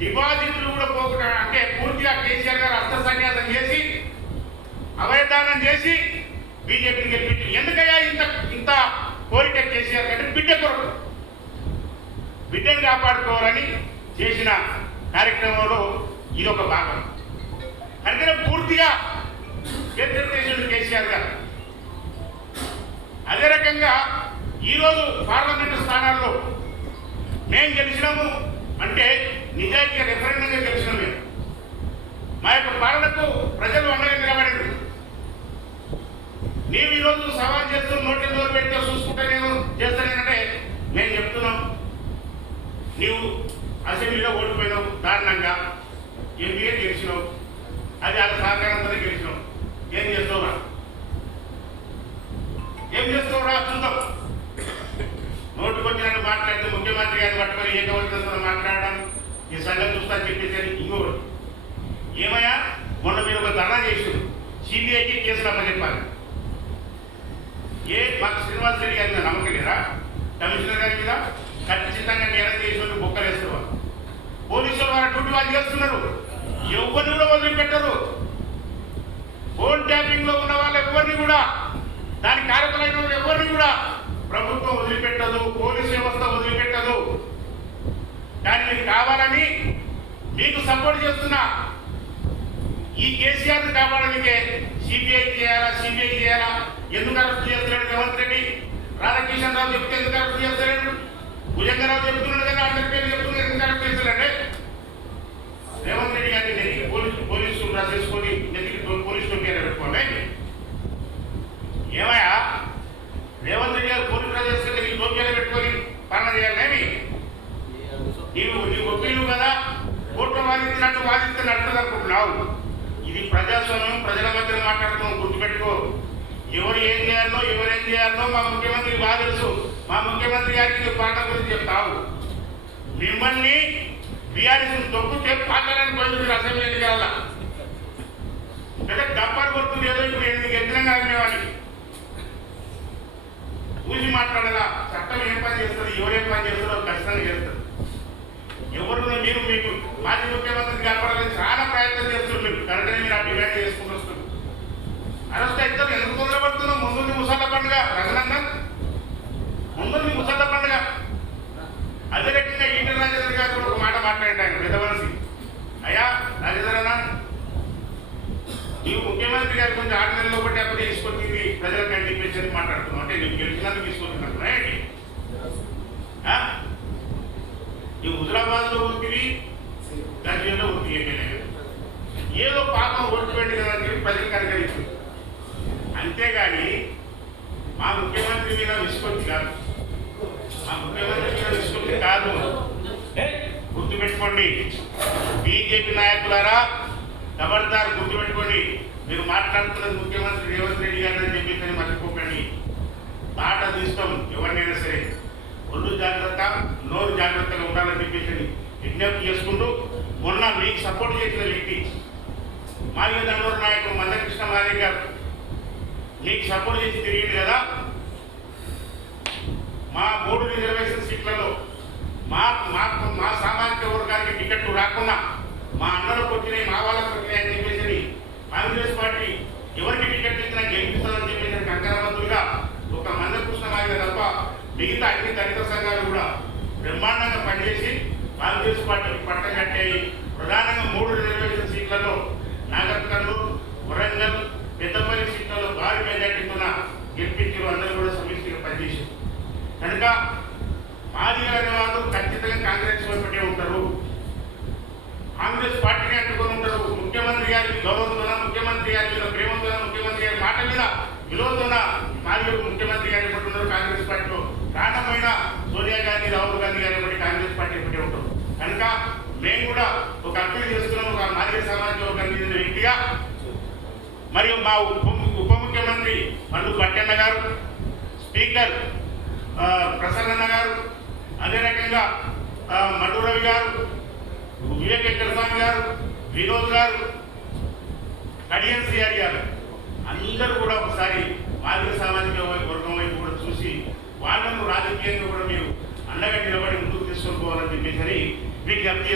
డిపాజిట్లు కూడా పోకుండా అంటే పూర్తిగా కేసీఆర్ గారు హస్త సన్యాసం చేసి అవయదానం చేసి బీజేపీని గెలిపించి ఎందుకయ్యా ఇంత కోరిక కేసీఆర్ కంటే బిడ్డ కొరకు బిడ్డను కాపాడుకోవాలని చేసిన కార్యక్రమంలో ఇది ఒక భాగం. అందుకనే పూర్తిగా కేంద్రదేశుడు కేసీఆర్ గారు. అదే రకంగా ఈరోజు పార్లమెంటు స్థానాల్లో మేము గెలిచినాము అంటే నిజాయితీగా రెఫరెండంగా గెలిచినాం. మేము మా యొక్క పాలనకు ప్రజలు అండగా నిలబడింది. నీవు ఈరోజు సవాల్ చేస్తూ నోటి నోరు పెడితే చూసుకుంటే నేను చేస్తానేనంటే మేము చెప్తున్నాం, నీవు అసెంబ్లీలో ఓడిపోయినావు దారుణంగా, ఎంపీఏ గెలిచినావు, అది వాళ్ళ సహకారంతోనే గెలిచినావు. ఏం చేస్తావురా చూద్దాం. నోటుకొచ్చినట్టు మాట్లాడితే ముఖ్యమంత్రి గారిని పట్టుకొని ఏకవచనంతో మాట్లాడడం ఈ సంగతి చూస్తా చెప్పేసి ఇంకొకటి ఏమయ్యా, మొన్న మీరు ఒక ధర్నా చేసారు, సిబిఐకి కేసులు అమ్మచెప్పాలి. మాకు శ్రీనివాస్ రెడ్డి గారి మీద నమ్మకం లేదా? కమిషనర్ గారి మీద ఖచ్చితంగా నేరం చేసిన బొక్కలేస్తారు. పోలీసులు వారి డ్యూటీ వాళ్ళు చేస్తున్నారు, ఎవరిని కూడా వదిలిపెట్టరు. ఫోన్ ట్యాపింగ్ లో ఉన్న వాళ్ళు ఎవరిని కూడా, దానికి కారకులైన వాళ్ళు ఎవరిని కూడా ప్రభుత్వం వదిలిపెట్టదు, పోలీసు వ్యవస్థ వదిలిపెట్టదు. కానీ మీకు కావాలని మీకు సపోర్ట్ చేస్తున్నా ఈ కేసీఆర్ కాపాడడానికే సిబిఐ చేయాలా. ఎందుకు అరెస్ట్ చేస్తున్నాడు రేవంత్ రెడ్డి? రాధాకిషన్ రావు చెప్తే ఎందుకు అరెస్ట్ చేస్తున్నాడు? భుజంగరావు చెప్తున్నాడు కదా, అందరి పేరు చెప్తున్నారు, ఎందుకు అరెస్ట్ చేస్తున్నాడే? రేవంత్ రెడ్డి గారిని నెత్తికి పోలీసులు రాసేసుకొని నెత్తికి పోలీసులు పేరు పెట్టుకోండి. ఏమయ్యా, రేవంత్ రెడ్డి గారు పోలీసు రాజేసుకొని నీకు టోపీలు పెట్టుకొని పాలన చేయాలి. నీవు ఒప్పీలు కదా, కోర్టులో వాదించినట్టు వాదిస్తే నడుతుంది అనుకుంటున్నావు. ఇది ప్రజాస్వామ్యం, ప్రజల మధ్య మాట్లాడుతున్నాం, గుర్తుపెట్టుకో. ఎవరు ఏం చేయాలో మా ముఖ్యమంత్రికి బాగా తెలుసు. మా ముఖ్యమంత్రి గారికి పాట గురించి చెప్తావు. మిమ్మల్ని బీఆర్ఎస్ తొక్కితే పాటలని పోయింది అసెంబ్లీ ఎన్నికల డబ్బాలు కొడుతుంది. ఏదో ఇప్పుడు ఎందుకు ఎత్తునంగా అనేవాడిని చూసి మాట్లాడగా చట్టం ఏం పని చేస్తుంది, ఎవరేం పని చేస్తారో ఖచ్చితంగా చేస్తారు. ఎవరు మీకు మాజీ ముఖ్యమంత్రిని కాపాడాలని చాలా ప్రయత్నం చేస్తున్నారు. కరెక్ట్గా మీరు ఆ డిమాండ్ చేసుకుంటూ వస్తున్నారు. అరెస్ట్ అయితే ఎందుకు తొందరపడుతున్నావు? ముందుంది ముసళ్ళ పండుగ రఘునందన్, ముందుంది ముసళ్ళ పండుగ. అదే రకంగా ఈటెల రాజేంద్ర గారు కూడా ఒక మాట మాట్లాడారు, పెద్ద మనిషి. అయ్యా రాజేంద్ర అన్న, నీవు ముఖ్యమంత్రి గారి కొంచెం 6 నెలల్లో బట్టి అప్పుడు తీసుకొచ్చింది ప్రజలకు చెప్పేసి మాట్లాడుతున్నావు. అంటే నీకు గెలిచినందుకు తీసుకొచ్చినట్టున్నా ఏంటి? ఈ హుజరాబాద్ లో ఉరికివి, గంజీలో ఉరికి ఏదో పాపం ఓడిపోయింది కదా అని చెప్పి ప్రజలు కనకరించింది. అంతేగాని మా ముఖ్యమంత్రి మీద విసుకొచ్చి కాదు, గుర్తుపెట్టుకోండి. బీజేపీ నాయకులారా, ఖబర్దార్ గుర్తుపెట్టుకోండి. మీరు మాట్లాడుతున్నది ముఖ్యమంత్రి రేవంత్ రెడ్డి గారు అని చెప్పి మర్చిపోకండి. మాట తీస్తాం ఎవరినైనా సరే. ఒళ్ళు జాగ్రత్త, నోరు జాగ్రత్తగా ఉండాలని చెప్పేసి విజ్ఞప్తి చేసుకుంటూ, మొన్న మీకు సపోర్ట్ చేసిన వ్యక్తి మాదిగ దండోర నాయకుడు మందకృష్ణ మాదిగ గారు మీకు సపోర్ట్ చేసి తిరిగింది కదా. మా 3 రిజర్వేషన్ సీట్లలో మా సామాజిక వర్గానికి టికెట్ రాకుండా మా అన్నలకు వచ్చినాయి, మా వాళ్ళకు వచ్చినాయి అని చెప్పేసి కాంగ్రెస్ పార్టీ ఎవరికి టికెట్ ఇచ్చినా గెలిపిస్తుందని చెప్పేసి కంకరవంతులుగా ఒక మందకృష్ణ మాదిగ తప్ప మిగతా అన్ని దళిత సంఘాలు కూడా బ్రహ్మాండంగా పనిచేసి కాంగ్రెస్ పార్టీకి పట్టం కట్టాయి. ప్రధానంగా 3 రిజర్వేషన్ సీట్లలో నాగర్కర్నూలు, వరంగల్, పెద్దపల్లి సీట్లలో భారీ మెజార్టీతో గెలిపించారు. అందరూ కూడా సమిష్టిగా పనిచేశారు. కనుక మాదిగలు అనే వాళ్ళు ఖచ్చితంగా కాంగ్రెస్ వైపే ఉంటారు, కాంగ్రెస్ పార్టీని అంటుకొని ఉంటారు. ముఖ్యమంత్రి గారికి గౌరవంతోన, ముఖ్యమంత్రి గారి మీద ప్రేమతోన, ముఖ్యమంత్రి గారి మాట మీద విలువతోన మాదిగలు ముఖ్యమంత్రి గారి ఎప్పటి ఉన్నారు కాంగ్రెస్ పార్టీలో. ప్రాణమైన సోనియా గాంధీ, రాహుల్ గాంధీ గారి ఎప్పటి కాంగ్రెస్ పార్టీ ఎప్పటి ఉంటారు. కనుక మేము కూడా ఒక అప్పీల్ చేస్తున్నాం, ఒక మాదిగ సామాజిక వర్గానికి చెందిన వ్యక్తిగా. మరియు మా ఉప ముఖ్యమంత్రి మల్లు పట్టన్న గారు, స్పీకర్ ప్రసన్న గారు, అదే రకంగా మల్లు రవి గారు, వివేక్ వెంకటస్వామి గారు, వినోద్ గారు, కడియన్ సిఆర్ గారు, అందరూ కూడా ఒకసారి మాదిగ సామాజిక వర్గం వైపు కూడా చూసి వాళ్ళను రాజకీయంగా కూడా మీరు అండగా నిలబడి ముందుకు తీసుకొని పోవాలని చెప్పేసి విజ్ఞప్తి